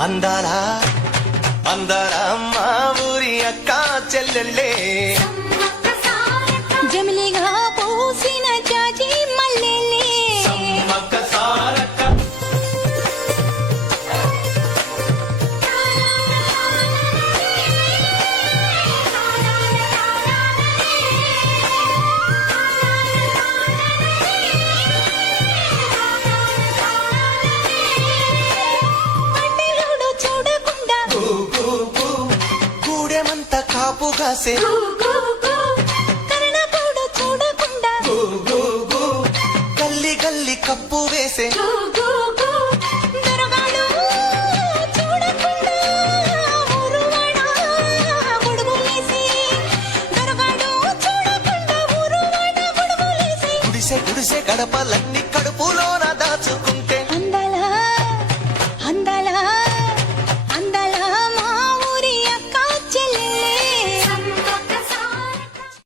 అందాల అందాల అమ్మ ఊరి అక్క చెల్లెళ్ళే జమిలిగా పూసిన జాజి మల్లెలే సమ్మక్క సారక్క అడ్డలోడు చూడకుండా గూడెమంత కాపు కాసే కరణపోడు చూడకుండా గల్లి గల్లి కప్పు వేసే దొరగాడు చూడకుండా ఊరువాడ గొడుగులేసి దొరగాడు చూడకుండా ఊరువాడ గొడుగులేసి గుడిసె గుడిసె గడపలన్నీ కడుపులోన దాచు